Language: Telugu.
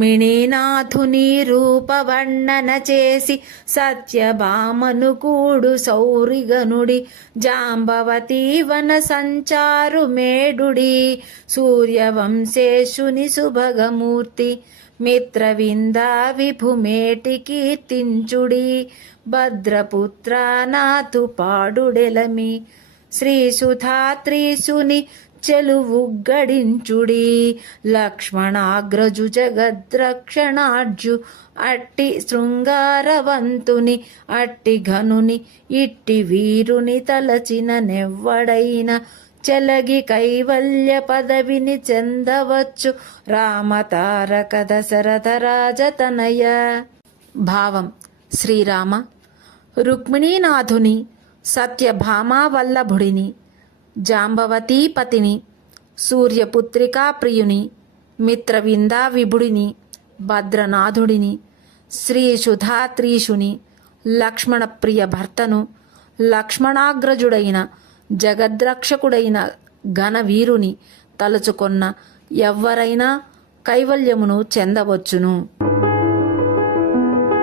రుక్మిణీనాథుని రూపవర్ణన చేసి సత్యభామను కూడు సౌరిగనుడి జాంబవతీ వన సంచారు మేడుడి సూర్యవంశేషుని సుభగమూర్తి మిత్రవిందా విభుమేటి కీర్తించుడి భద్రపుత్ర నాతు పాడుడెలమి శ్రీసుధాత్రీసుని చెలువుగ్గడించుడి లక్ష్మణాగ్రజు జగద్రక్షణార్జు అట్టి శృంగారవంతుని అట్టి ఘనుని ఇట్టి వీరుని తలచిన నెవ్వడైన చెలగి కైవల్య పదవిని చెందవచ్చు రామతారక దశరథ రాజతనయ. భావం: శ్రీరామ, రుక్మిణీనాథుని, సత్యభామావల్లభుడిని, జాంబవతీపతిని, సూర్యపుత్రికా ప్రియుని, మిత్రవిందా విభుడిని, భద్రనాథుడిని, శ్రీ సుధాత్రీషుని, లక్ష్మణప్రియ భర్తను, లక్ష్మణాగ్రజుడైన జగద్రక్షకుడైన ఘనవీరుని తలుచుకొన్న ఎవ్వరైనా కైవల్యమును చెందవచ్చును.